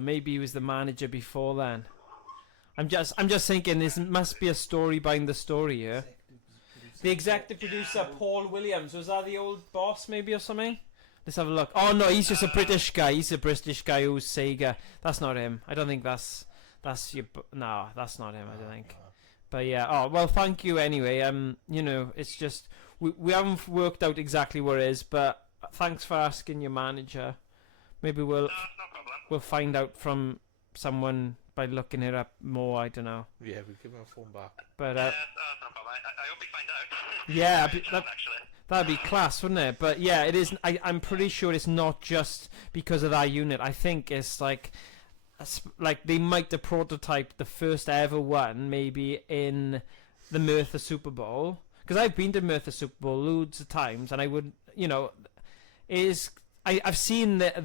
Maybe he was the manager before then. I'm just thinking this must be a story behind the story here. The executive producer, Paul Williams, was that the old boss maybe or something? Let's have a look. Oh no, he's just a British guy. He's a British guy who's Sega. That's not him. I don't think that's your. No, that's not him. I don't think. But yeah. Oh well, thank you anyway. You know, it's just we haven't worked out exactly where it is, but thanks for asking your manager. Maybe we'll find out from someone by looking it up more. I don't know. Yeah, we'll give him a phone back. But no problem. I hope we find out. Yeah, that'd be class, wouldn't it? But yeah, it is. I'm pretty sure it's not just because of that unit. I think it's like they might have prototyped the first ever one maybe in the Merthyr Superbowl, because I've been to Merthyr Superbowl loads of times, and I would, you know, I've seen